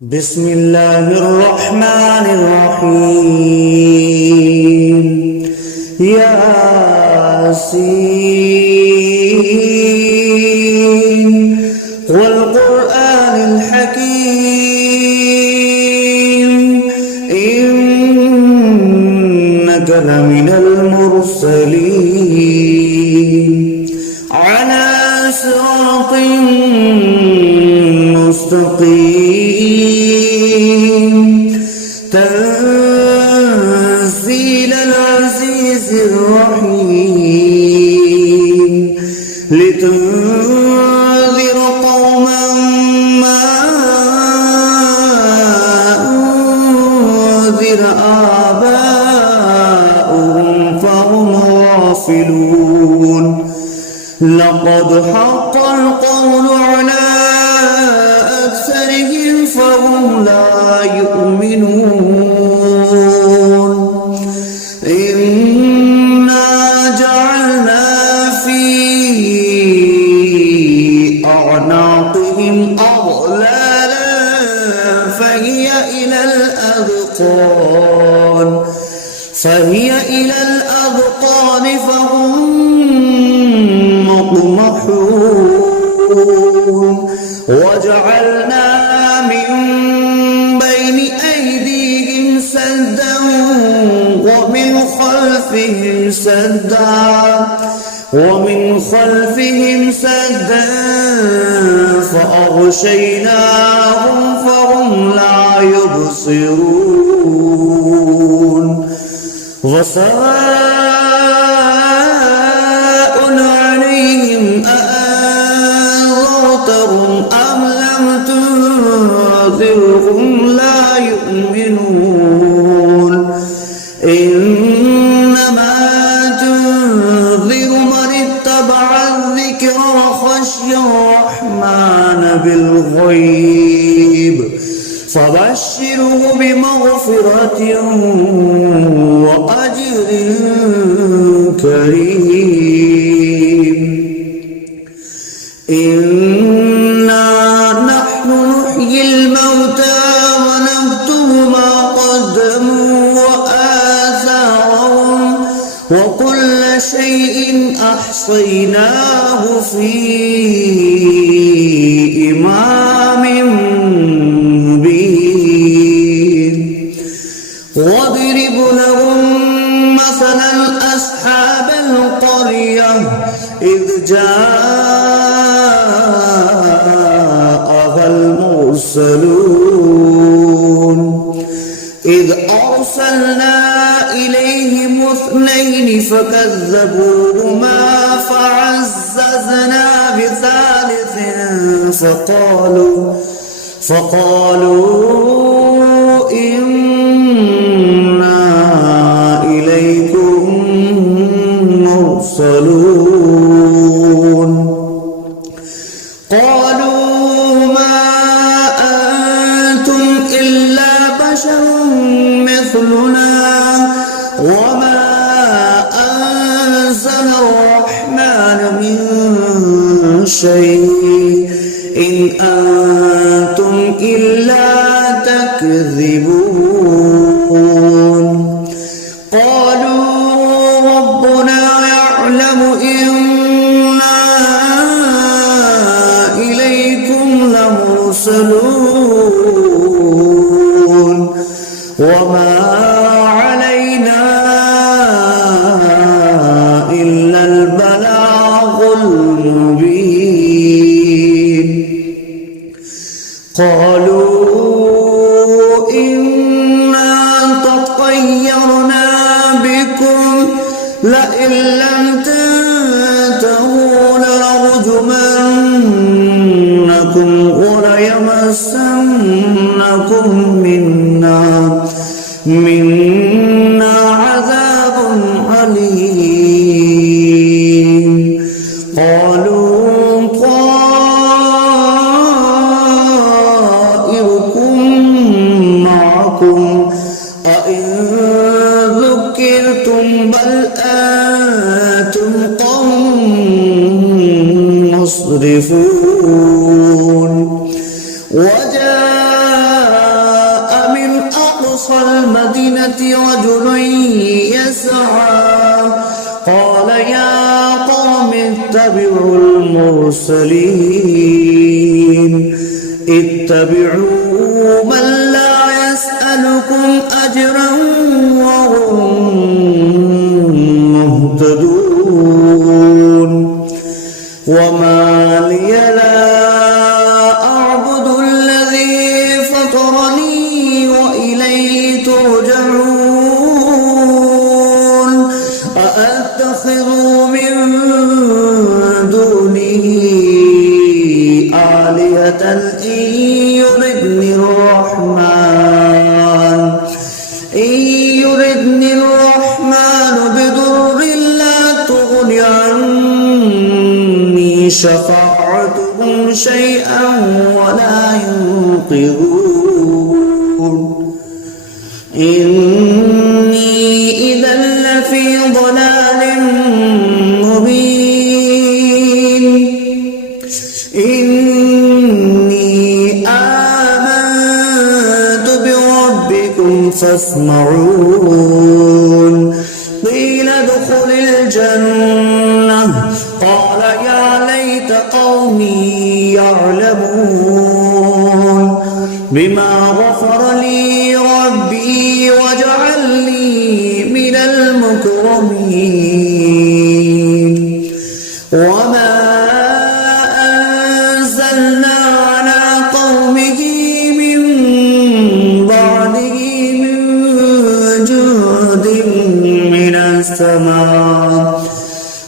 بسم الله الرحمن الرحيم ياسين والقرآن الحكيم إنك لمن المرسلين على صراط مستقيم تنزيل العزيز الرحيم لتنذر قوما ما أنذر آباؤهم فهم غافلون لقد حق القول على أكثرهم فهم لا يؤمنون إنا جعلنا في أعناقهم أغلالا فهي إلى الأذقان فهم مقمحون وجعلنا من بين أيديهم سدا ومن خلفهم سدا فأغشيناهم فهم لا يبصرون وسواء عليهم أأنذرتهم أم لم تنذرهم لا يؤمنون إنما تنذر من اتبع الذكر وخشي الرحمن بالغيب فبشره بمغفرة وأجر كريم إنا نحن نحيي الموتى ونكتب ما قدموا وآثارهم وكل شيء أحصيناه في إمام مبين واضرب لهم مثلا أصحاب القرية إذ جاءها المرسلون إذ أرسلنا إليهم اثنين فكذبوهما فعززنا بثالث فقالوا إنا إليكم مرسلون قالوا ما أنتم إلا بشر مثلنا وما أنزل الرحمن من شيء إن أنتم إلا تكذبون قالوا ربنا يعلم إنا إليكم لمرسلون وما علينا إلا البلاغ المبين قالوا إنا تطيرنا بكم لئن لم تنتهوا لنرجمنكم وليمسنكم منا عذاب عليم قالوا طائركم معكم أئن ذكرتم بل أنتم قوم مسرفون وجاء أقصى المدينة رجل يسعى قال يا قوم اتبعوا المرسلين اتبعوا من لا يسألكم أجرا وهم مهتدون وما لي لا أعبد الذي فطرني وإليه ترجعون أأتخذ من دونه آلهة إن يردني الرحمن بضر لا تغن عني شفاعتهم شيئا ولا ينقذون إني إذا لفي ضلال مبين إني آمنت بربكم فاسمعون قيل ادخل الجنة قال يا ليت قومي يعلمون بما غفر لي ربي وجعلني من المكرمين وما أنزلنا على قومه من بعده من جند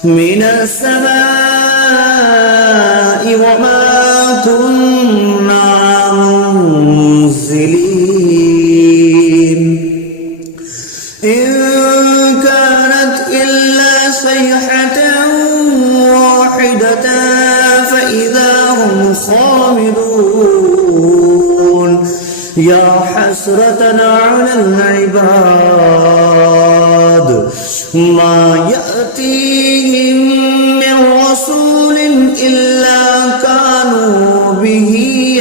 من السماء وما كنا منزلين إن كانت إلا صيحة واحدة فإذا هم خامدون يا حسرة على العباد ما يأتيهم من رسول إلا كانوا به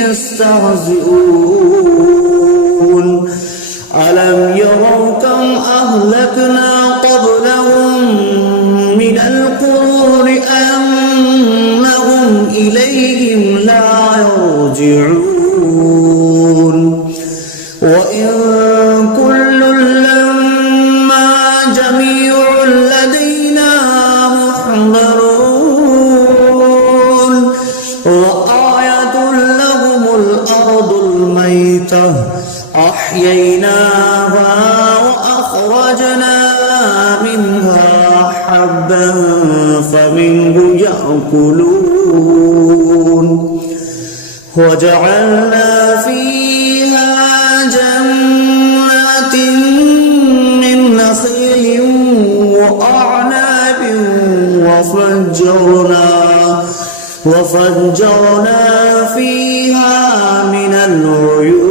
يستهزئون ألم يروا كم أهلكنا قبلهم من القرون أنهم إليهم لا يرجعون وإن كل لما جميع لدينا محضرون وآية لهم الأرض الميتة أحييناها وأخرجنا منها حبا فمنه يأكلون وجعلنا فيها جنات من نخيل وأعناب وفجرنا فيها من العيون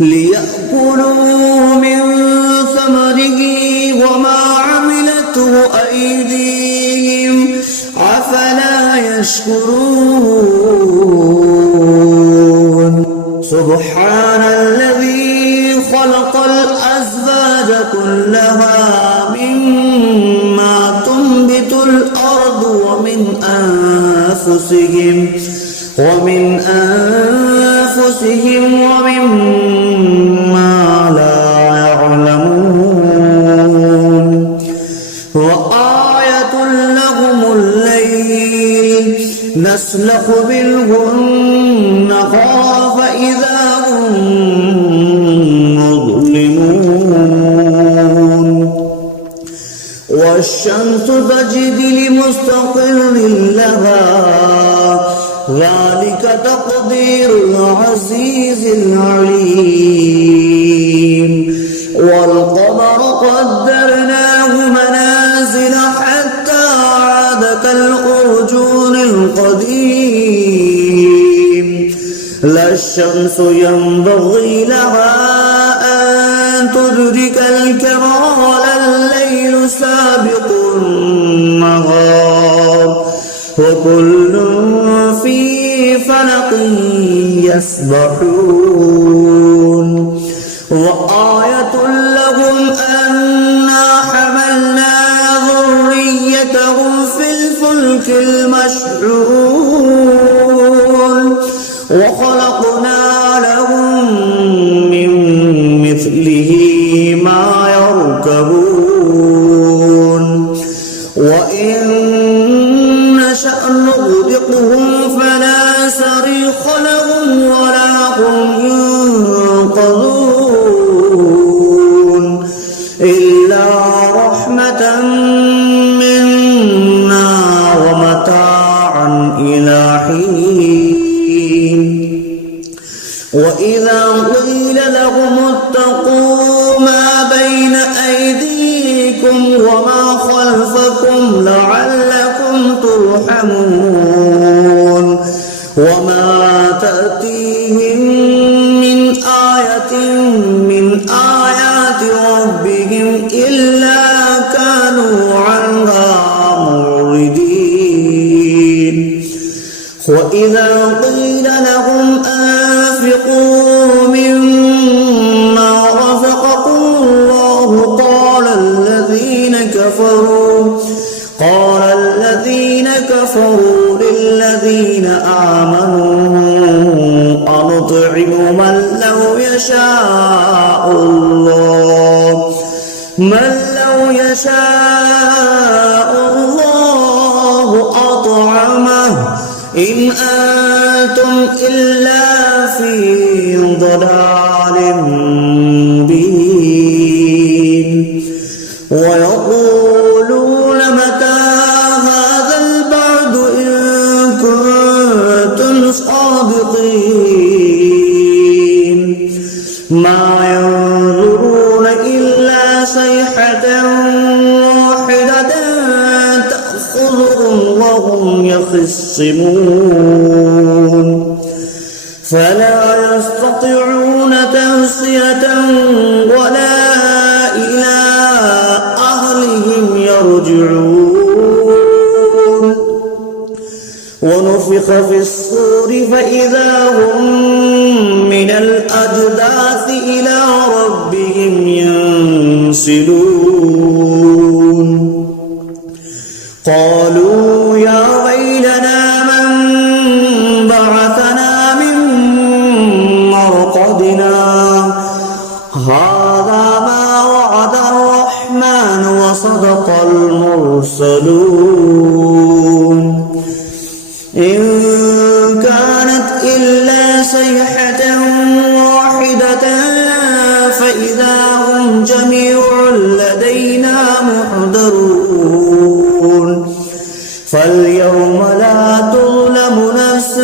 ليأكلوا من ثمره وما عملته أيديهم أفلا يشكرون سبحان الذي خلق الأزواج كلها مما تنبت الأرض ومن أنفسهم ومما لا يعلمون وآية لهم الليل نسلخ منه النهار فإذا هم مظلمون والشمس تجري لمستقر لها ذلك تقدير العزيز العليم والقمر قدرناه منازل حتى عاد كالأرجون القديم لا الشمس ينبغي لها أن تدرك الكمال الليل سابق النهار وكل في فلق يسبحون وآية لهم أنا حملنا ذريتهم في الفلك المشحون وخلقنا لهم من مثله ما يركبون وإن نشأ نغرقهم فلا صريخ لهم ولا هم ينقذون إلا رحمة منا ومتاعا إلى حين وإذا قيل لهم اتقوا ما بين أيديكم وما خلفكم لعلكم ترحمون وما تأتيهم من آية من آيات ربهم إلا كانوا عنها معرضين وإذا قيل لهم أنفقوا مما رزقكم الله قال الذين كفروا للذين آمنوا أنطعم من لو يشاء الله أطعمه إن أنتم إلا في ضلال مبين ويقولون متى هذا البعد إن كنتم صادقين ما ينظرون إلا صيحة واحدة تأخذهم وهم يخصمون فلا يستطيعون توصية ولا إلى أهلهم يرجعون ونفخ في الصور فإذا هم من الأجداث إلى ربهم ينسلون قالوا يا ويلنا من بعثنا من مرقدنا هذا ما وعد الرحمن وصدق المرسلون إن كانت إلا صيحة واحدة فإذا هم جميع لدينا محضرون فاليوم لا تظلم نفس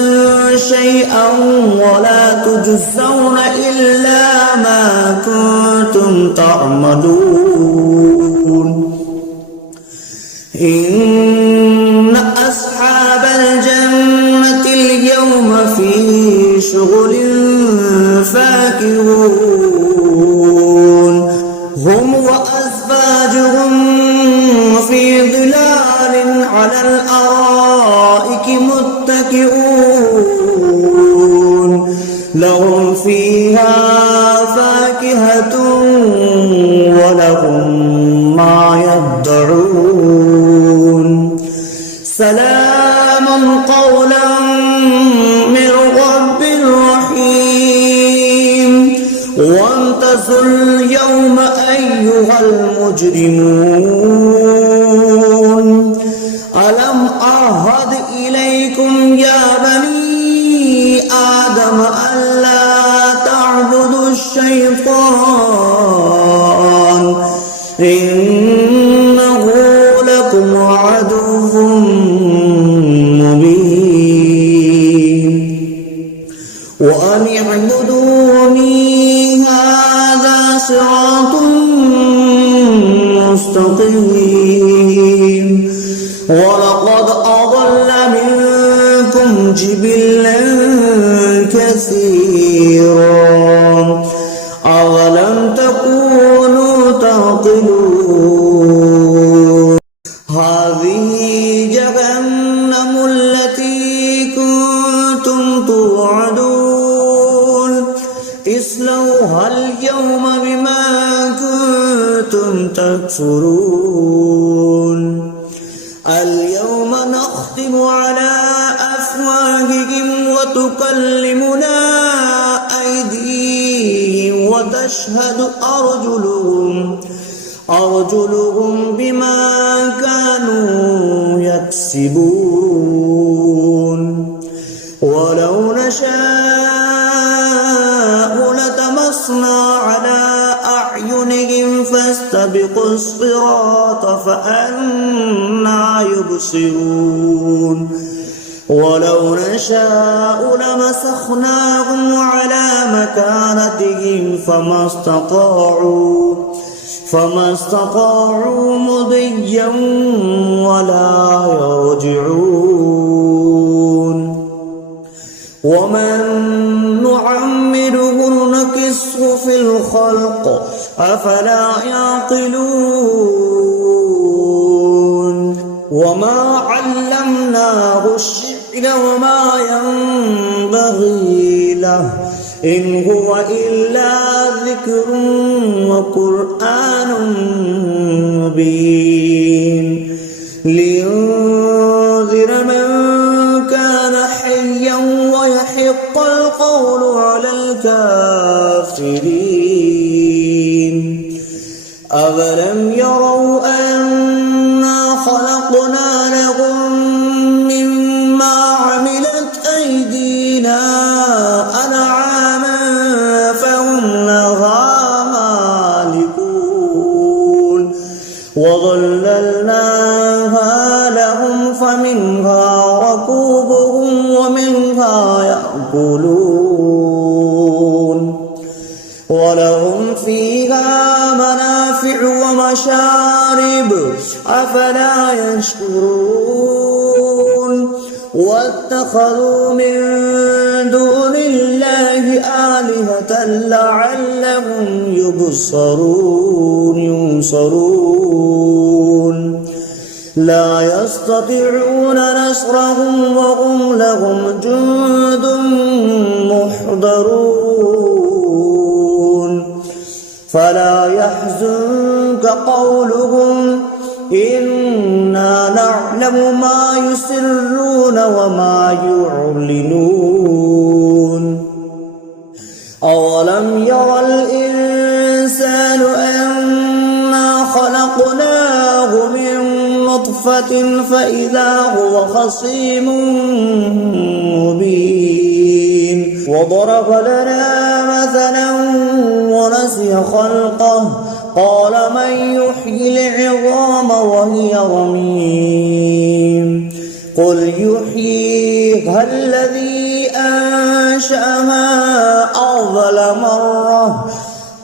شيئا ولا تجزون إلا ما كنتم تعملون إن أصحاب الجنة اليوم في شغل فاكهون هم وأزواجهم في ظلال على الأرائك متكئون لهم فيها فاكهة ولهم ما يدعون سلام قولا من رب رحيم وانتظروا اليوم أيها المجرمون ألم أعهد إليكم يا بني آدم ألا تعبدوا الشيطان إنه لكم عدو مبين وأن اعبدوني هذا صراط مستقيم ولقد أضل منكم جبلا كثيرا أولم تكونوا تعقلون هذه جهنم التي كنتم توعدون اصلوها اليوم بما كنتم تكفرون اليوم نختم على أفواههم وتكلمنا أيديهم وتشهد أرجلهم بما كانوا يكسبون ولو نشاء لطمسنا على أعينهم فاستبقوا الصراط فأنى يبصرون ولو نشاء لمسخناهم على مكانتهم فما استطاعوا مضيا ولا يرجعون ومن نعمره نكسه في الخلق أفلا يعقلون وما علمناه الشعر وما ينبغي له إن هو إلا ذكر وقرآن مبين لينذر من كان حيا ويحق القول على الكافرين أولم يروا أنا خلقنا لهم مما عملت أيدينا أنعاما فهم لها مالكون وظللناها لهم فمنها ركوبهم ومنها يأكلون ولهم فيها منافع ومشارب أفلا يشكرون واتخذوا من دون الله آلهة لعلهم ينصرون لا يستطيعون نصرهم وهم لهم جند محضرون فلا يحزنك قولهم إنا نعلم ما يسرون وما يعلنون أولم يرى الإنسان أنا خلقناه من نطفة فإذا هو خصيم مبين وضرب لنا مثلا ونسي خلقه قال من يحيي العظام وهي رميم قل يحييها الذي أنشأها أول مرة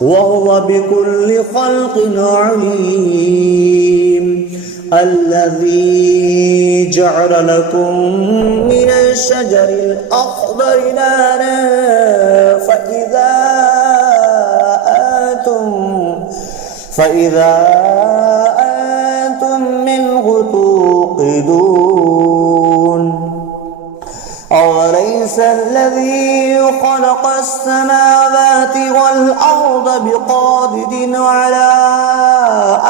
وهو بكل خلق عليم الذي جعل لكم من الشجر الأخضر نارا فإذا أنتم منه توقدون أوليس الذي خلق السماوات والأرض بقادر على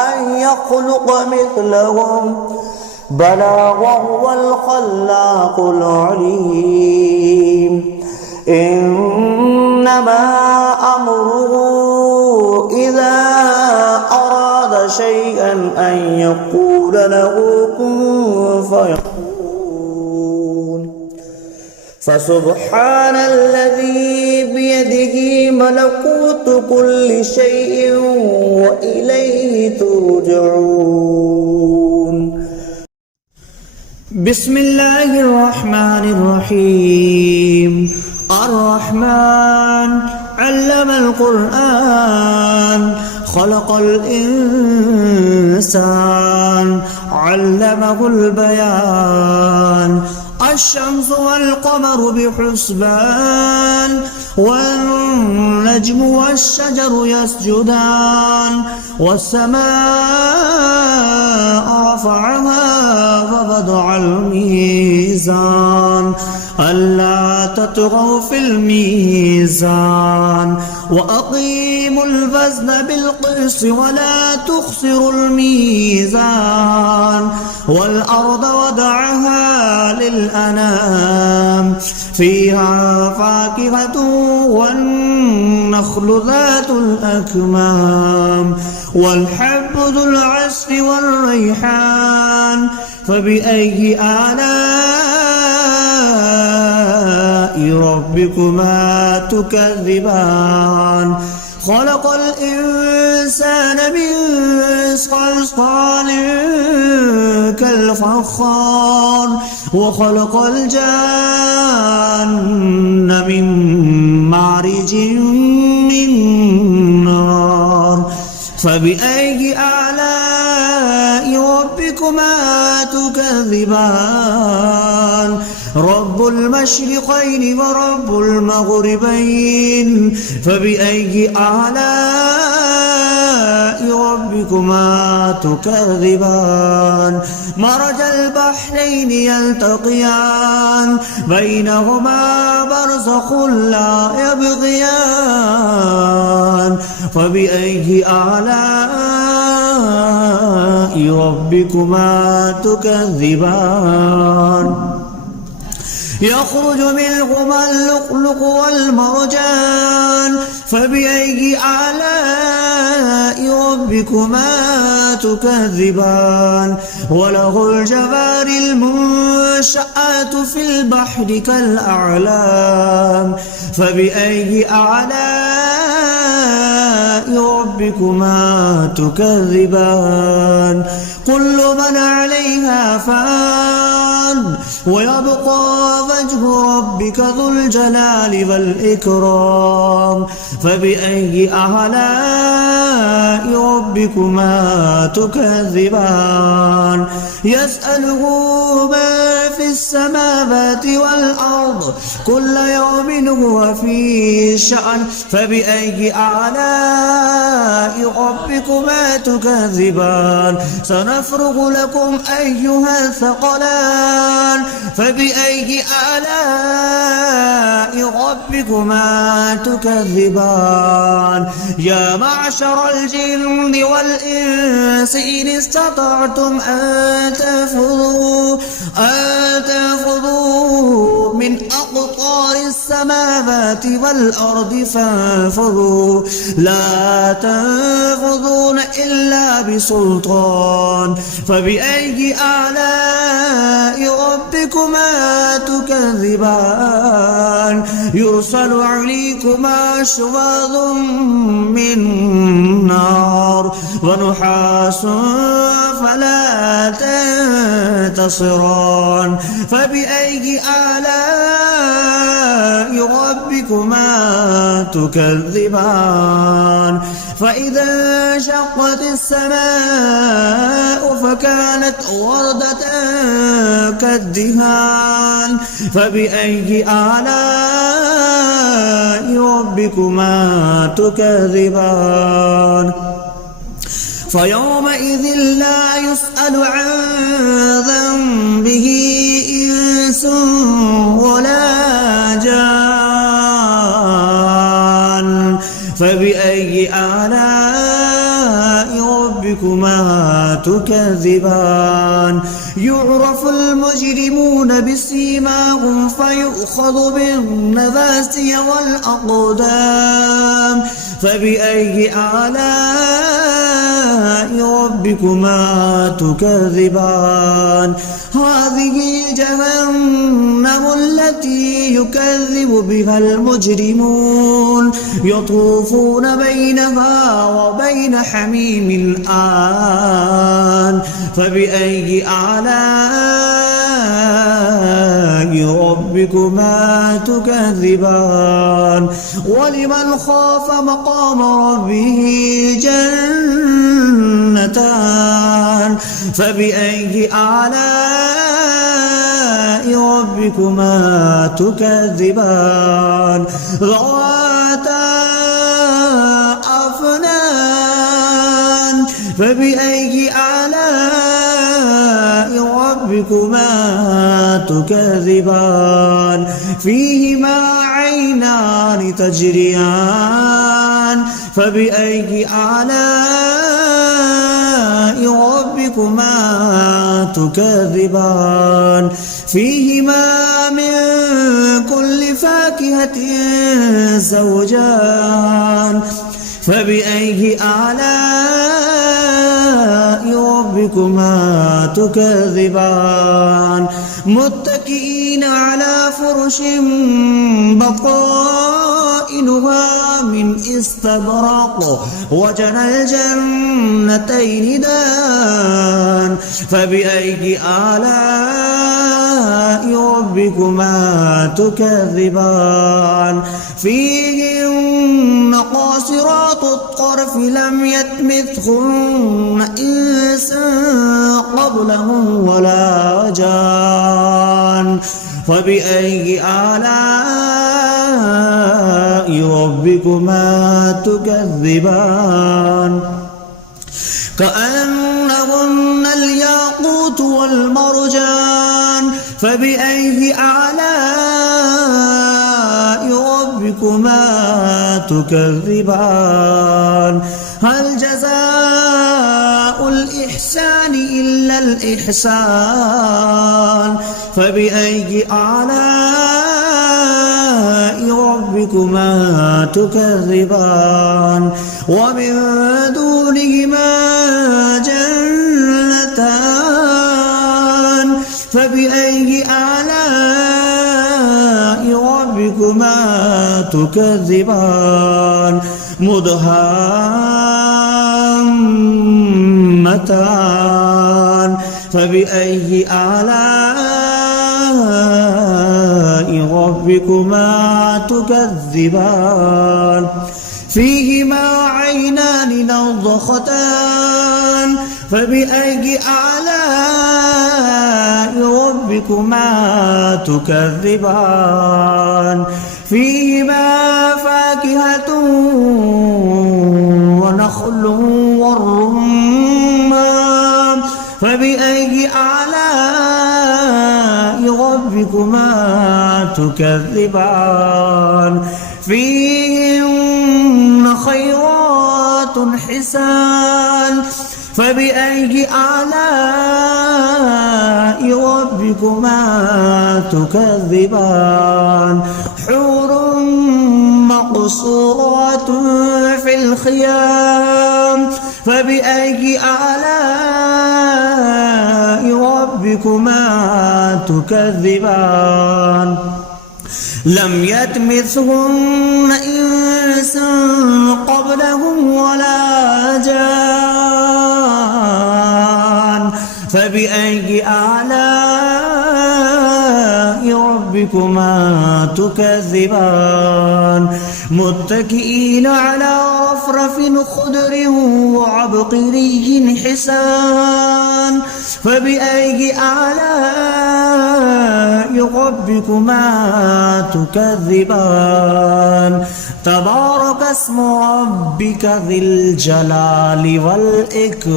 أن يخلق مثلهم بلى وهو الخلاق العليم إنما أمره إذا أراد شيئا أن يقول له كن فيكون فسبحان الذي بيده ملكوت كل شيء وإليه ترجعون بسم الله الرحمن الرحيم الرحمن علم القرآن خلق الإنسان علمه البيان الشمس والقمر بحسبان والنجم والشجر يسجدان والسماء رفعها ووضع الميزان ألا تطغوا في الميزان وأقيموا الوزن بالقسط ولا تخسروا الميزان والأرض وضعها للأنام فيها فاكهة والنخل ذات الأكمام والحب ذو العصف والريحان فبأي آلاء ربكما تكذبان خلق الإنسان من صلصال كالفخار وخلق الجان من مارج من نار فبأي آلاء ربكما تكذبان رب المشرقين ورب المغربين فبأي آلاء ربكما تكذبان مرج البحرين يلتقيان بينهما برزخ لا يبغيان فبأي آلاء ربكما تكذبان يخرج منهما اللؤلؤ والمرجان فبأي آلاء ربكما تكذبان وله الجوار المنشآت في البحر كالأعلام فبأي آلاء ربكما تكذبان كل من عليها فان ويبقى وجه ربك ذو الجلال والإكرام فبأي آلاء ربكما تكذبان يسأله ما في السماوات والأرض كل يوم هو في شأن فبأي آلاء ربكما تكذبان سنفرغ لكم أيها الثقلان فبأي آلاء ربكما تكذبان يا معشر الجن والإنس إن استطعتم أن تنفذوا من أقطار السماوات والأرض فانفذوا لا تنفذون إلا بسلطان فبأي آلاء ربكما تكذبان يرسل عليكما شواظ من نار ونحاس فلا تنتصران فبأي آلاء ربكما تكذبان فإذا انشقت السماء فكانت وردة كالدهان فبأي آلاء ربكما تكذبان فيومئذ لا يسأل عن ذنبه إنس ولا جان فبأي آلاء ربكما تكذبان يعرف المجرمون بسيماهم فيؤخذ بالنواسي والأقدام فبأي آلاء ربكما تكذبان هذه جهنم التي يكذب بها المجرمون يطوفون بينها وبين حميم آن فبأي آلاء ربكما تكذبان ولمن خاف مقام ربه جنتان فبأي آلاء ربكما تكذبان ذواتا أفنان فبأي آلاء ربكما تكذبان فيهما عينان تجريان فبأي آلاء ربكما تكذبان فيهما من كل فاكهة زوجان فبأي آلاء ربكما تكذبان متكئين على فرش بطائنها من استبرق وجنى الجنتين دان فبأي آلاء ربكما تكذبان فيهن قاصرات الطرف لم يطمثهن إنس قبلهم ولا جان فبأي آلاء ربكما تكذبان كأنهن الياقوت والمرجان فبأي آلاء ربكما تكذبان هل جزاء الإحسان إلا الإحسان فبأي آلاء ربكما تكذبان ومن دونهما جنتان فبأي آلاء ربكما تكذبان مدهامتان فبأي آلاء ربكما تكذبان فيهما عينان نضختان فبأي آلاء ربكما تكذبان فيهما فاكهة ونخل والرمان فبأي آلاء ربكما تكذبان فيهن خيرات حسان فبأي آلاء ربكما تكذبان حور مقصورات في الخيام فبأي آلاء ربكما تكذبان لم يطمثهن إنس قبلهم ولا جان فبأي آلاء ربكما تكذبان متكئين على رفرف خضر وعبقري حسان فبأي آلاء ربكما تكذبان تبارك اسم ربك ذي الجلال والإكرام.